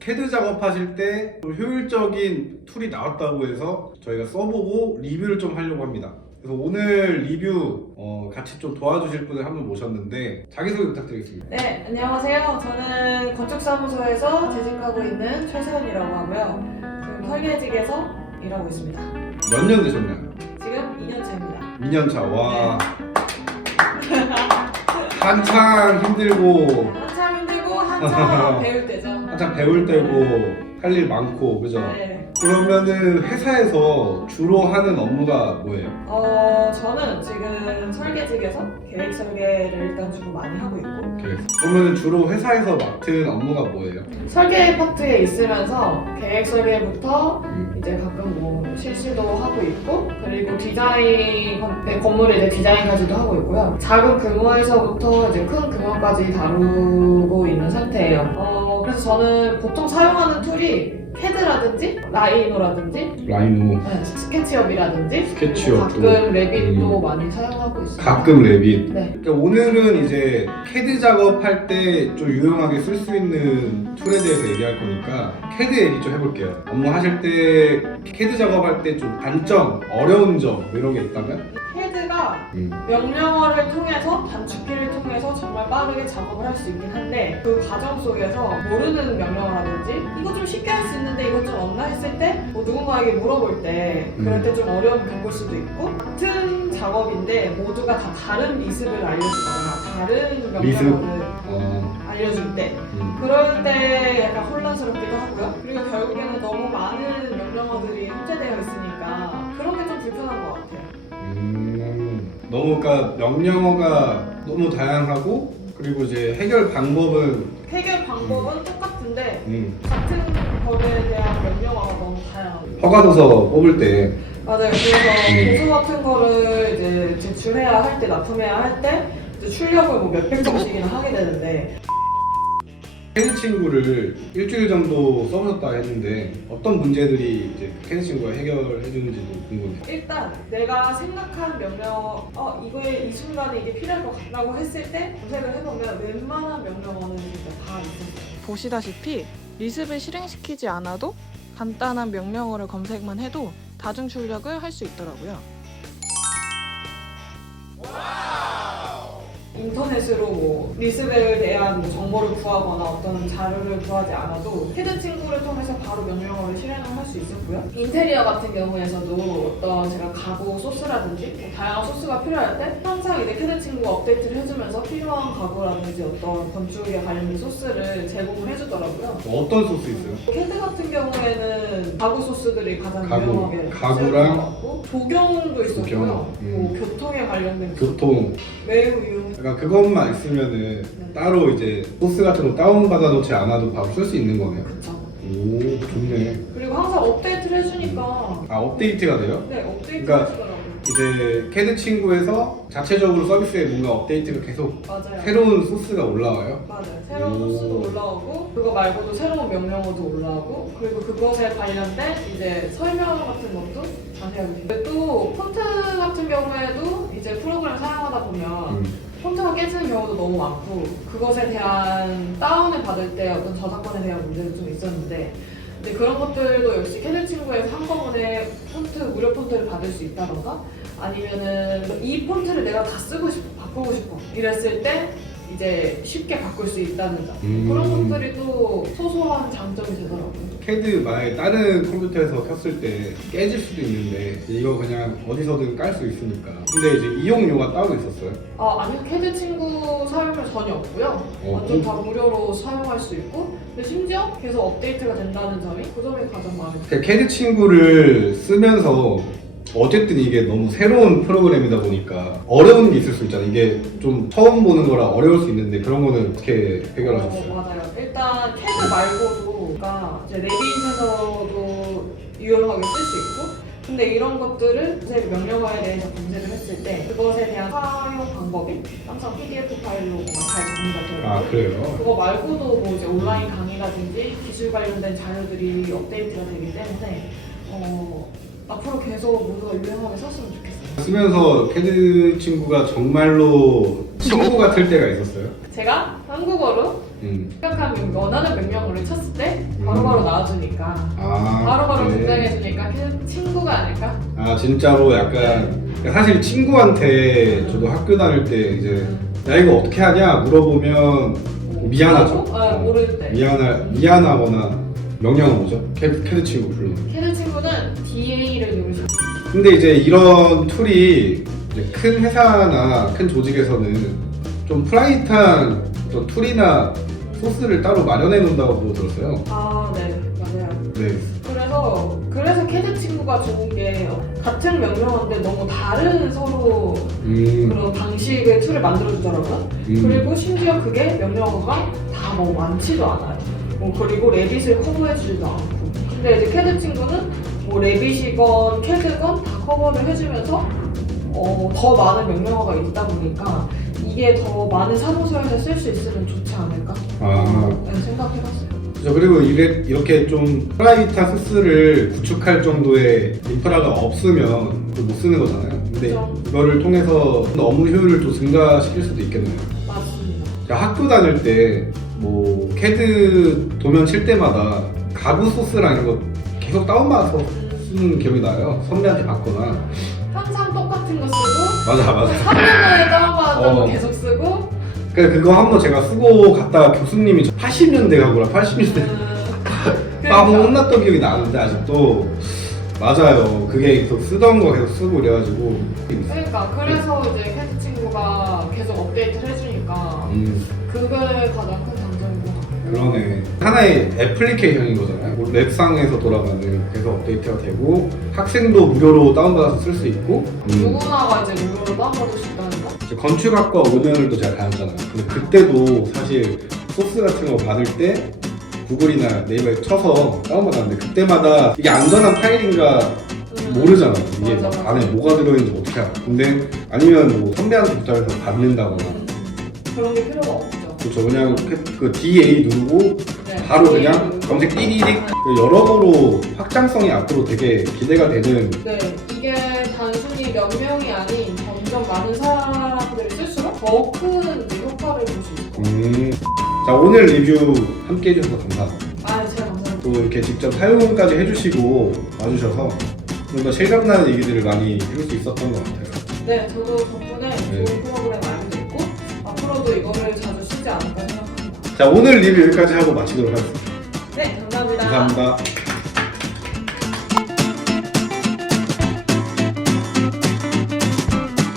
CAD 작업하실 때 좀 효율적인 툴이 나왔다고 해서 저희가 써보고 리뷰를 좀 하려고 합니다. 그래서 오늘 리뷰 같이 좀 도와주실 분을 한 분 모셨는데 자기소개 부탁드리겠습니다. 네, 안녕하세요. 저는 건축사무소에서 재직하고 있는 최세연이라고 하고요. 지금 설계직에서 일하고 있습니다. 몇 년 되셨나요? 지금 2년차입니다. 2년차. 와. 한창 힘들고 한참 힘들고 한참 배울 때죠. 한창 배울 때고 할 일 많고 그죠? 네. 그러면은 회사에서 주로 하는 업무가 뭐예요? 저는 지금 설계직에서 계획 설계를 일단 주로 많이 하고 있고 그러면은 주로 회사에서 맡은 업무가 뭐예요? 설계 파트에 있으면서 계획 설계부터 이제 가끔 뭐 실시도 하고 있고 그리고 디자인 건물의 이제 디자인까지도 하고 있고요. 작은 규모에서부터 이제 큰 규모까지 다루고 있는 상태예요. 그래서 저는 보통 사용하는 툴이 CAD라든지 라이노라든지 라이노, 스케치업이라든지 스케치업, 그리고 가끔 레빗도 많이 사용하고 있어요. 가끔 레빗. 네. 그러니까 오늘은 이제 CAD 작업할 때 좀 유용하게 쓸 수 있는 툴에 대해서 얘기할 거니까 CAD 얘기 좀 해볼게요. 업무 하실 때 CAD 작업할 때 좀 단점, 어려운 점 이런 게 있다면? CAD가 명령어를 통해서 단축키를 통해서 정말 빠르게 작업을 할 수 있긴 한데 그 과정 속에서 모르는 명령어라든지 이거 좀 쉽게 할 수 있는데 이거 좀 없나 했을 때 뭐 누군가에게 물어볼 때 그럴 때 좀 어려움을 겪을 수도 있고 같은 작업인데 모두가 다 다른 리습을 알려주거나 다른 명령어를 알려줄 때 그럴 때 약간 혼란스럽기도 하고요. 그리고 결국에는 너무 많은 명령어들이 혼재되어 있으니까 그런 게 좀 불편한 것 같아요. 너무 그러니까 명령어가 너무 다양하고 그리고 이제 해결 방법은 똑같은데 같은 법에 대한 명령어가 너무 다양하고 허가도서 뽑을 때 맞아요. 그래서 도서 같은 거를 이제 제출해야 할 때 납품해야 할 때 이제 출력을 뭐 몇백 장씩이나 하게 되는데 CAD 친구를 일주일 정도 써보셨다 했는데 어떤 문제들이 이제 CAD 친구가 해결해 주는지도 궁금해요. 일단 내가 생각한 명령 이거에 이 순간에 이게 필요할 것 같다고 했을 때 검색을 해보면 웬만한 명령어는 진짜 다 있었어요. 보시다시피 리습을 실행시키지 않아도 간단한 명령어를 검색만 해도 다중 출력을 할 수 있더라고요. 인터넷으로 뭐 리습에 대한 뭐 정보를 구하거나 어떤 자료를 구하지 않아도 CAD 친구를 통해서 바로 명령어를 실행을 할 수 있었고요. 인테리어 같은 경우에서도 어떤 제가 가구 소스라든지 뭐 다양한 소스가 필요할 때 항상 이제 CAD 친구가 업데이트를 해주면서 필요한 가구라든지 어떤 건축에 관련된 소스를 제공을 해주더라고요. 어떤 소스 있어요? CAD 같은 경우에는 가구 소스들이 가장 가구, 유명하게 가구랑 쓰였던 것 같고 도경도 있었고요. 도경, 뭐 교통에 관련된 교통. 매우 유용. 그러니까 그것만 있으면은 따로 이제 소스 같은 거 다운 받아 놓지 않아도 바로 쓸 수 있는 거네요. 그쵸. 오, 좋네. 그리고 항상 업데이트를 해주니까 아, 업데이트가 돼요? 네, 업데이트 그러니까 해주더라고요. 이제 CAD 친구에서 자체적으로 서비스에 뭔가 업데이트가 계속 맞아요. 새로운 소스가 올라와요. 맞아요. 새로운 소스도 올라오고 그거 말고도 새로운 명령어도 올라오고 그리고 그것에 관련된 이제 설명 같은 것도 자세하게 돼요. 또 폰트 같은 경우에도 이제 프로그램 사용하다 보면 폰트가 깨지는 경우도 너무 많고 그것에 대한 다운을 받을 때 어떤 저작권에 대한 문제도 좀 있었는데 근데 그런 것들도 역시 CAD 친구에서 한꺼번에 폰트, 무료 폰트를 받을 수 있다던가 아니면은 이 폰트를 내가 다 쓰고 싶어, 바꾸고 싶어 이랬을 때 이제 쉽게 바꿀 수 있다는 점 그런 것들이 또 소소한 장점이 되더라고요. CAD 만약에 다른 컴퓨터에서 켰을 때 깨질 수도 있는데 이거 그냥 어디서든 깔 수 있으니까. 근데 이제 이용료가 따로 있었어요? 아니요. CAD 친구 사용료 전혀 없고요. 완전 다 무료로 사용할 수 있고 근데 심지어 계속 업데이트가 된다는 점이 그 점이 가장 마음에 들어요. CAD 친구를 쓰면서 어쨌든 이게 너무 새로운 프로그램이다 보니까 어려운 게 있을 수 있잖아요. 이게 좀 처음 보는 거라 어려울 수 있는데 그런 거는 어떻게 해결하셨어요? 맞아요. 일단 CAD 말고도 이제 레빗에서도 유용하게 쓸 수 있고 근데 이런 것들을 검색 명령어에 대해서 검색을 했을 때 그것에 대한 사용 방법이 항상 PDF 파일로 잘 정리가 되어 있고 아, 그래요? 그거 말고도 뭐 이제 온라인 강의라든지 기술 관련된 자료들이 업데이트가 되기 때문에 앞으로 계속 모두가 유용하게 썼으면 좋겠어요. 쓰면서 CAD 친구가 정말로 친구 같을 때가 있었어요? 제가 한국어로 생각한 원하는 명령어를 쳤을 때 바로바로 나와주니까 바로바로 그래. 등장해주니까 걔는 친구가 아닐까? 아 진짜로 약간 사실 친구한테 저도 학교 다닐 때 이제 야 이거 어떻게 하냐 물어보면 미안하죠. 모를 때. 미안하거나 명령어 뭐죠? 캐드 친구 부르는. 캐드 친구는 DA를 누르시고. 근데 이제 이런 툴이 이제 큰 회사나 큰 조직에서는 좀 프라이빗한 어떤 툴이나 소스를 따로 마련해 놓는다고 들었어요. 아, 네, 맞아요. 네. 그래서 캐드 친구가 좋은 게 같은 명령어인데 너무 다른 서로 그런 방식의 툴을 만들어주더라고요. 그리고 심지어 그게 명령어가 다 뭐 많지도 않아요. 그리고 레빗을 커버해주지도 않고. 근데 이제 캐드 친구는 뭐 레빗이건 캐드건 다 커버를 해주면서 더 많은 명령어가 있다 보니까 이게 더 많은 사무소에서 쓸 수 있으면 좋지 않을까? 생각해봤어요. 그리고 이렇게 좀 프라이빗한 소스를 구축할 정도의 인프라가 없으면 못 쓰는 거잖아요. 근데 그렇죠. 이거를 통해서 업무 효율을 또 증가시킬 수도 있겠네요. 맞습니다. 학교 다닐 때 뭐 캐드 도면 칠 때마다 가구 소스랑 이런 거 계속 다운받아서 쓰는 기억이 나요. 선배한테 받거나. 항상 똑같은 거 쓰고 맞아. 3년 만에 다운받았던 거 계속 쓰고 그거 한번 제가 쓰고 갔다가 교수님이 80년대 가구라 80년대 막 혼났던 기억이 나는데 아직도 맞아요. 그게 계속 쓰던 거 계속 쓰고 이래가지고 그래서 이제 캐드 친구가 계속 업데이트를 해주니까 그게 가장 큰 장점인 것 같아요. 그러네. 하나의 애플리케이션인 거잖아요. 웹상에서 돌아가는 계속 업데이트가 되고 학생도 무료로 다운받아서 쓸 수 있고 누구나가 이제 무료로 다운받을 수 있다는 거? 이제 건축학과 5년을 또 제가 다녔잖아요. 근데 그때도 사실 소스 같은 거 받을 때 구글이나 네이버에 쳐서 다운받았는데 그때마다 이게 안전한 파일인가 모르잖아. 이게 맞아. 안에 뭐가 들어있는지 어떻게 알아. 근데 아니면 뭐 선배한테 부탁해서 받는다거나 그런 게 필요가 없죠. 그렇죠. 그냥 그 DA 누르고 네, 바로 DA 그냥 누르고. 검색 띠리릭 여러모로 확장성이 앞으로 되게 기대가 되는. 네, 이게 단순히 몇 명이 아닌 점점 많은 사람들이 쓸수록 더 큰 효과를 볼 수 있을 것 같아요. 자, 오늘 리뷰 함께 해주셔서 감사합니다. 제가 감사합니다. 또 이렇게 직접 사용까지 해주시고 와주셔서 좀 더 실감나는 얘기들을 많이 해볼 수 있었던 것 같아요. 네, 저도 덕분에 네. 좋은 프로그램 알게 됐고 앞으로도 이거를 자주 쓰지 않을까 생각합니다. 자, 오늘 리뷰 여기까지 하고 마치도록 하겠습니다. 네, 감사합니다. 감사합니다.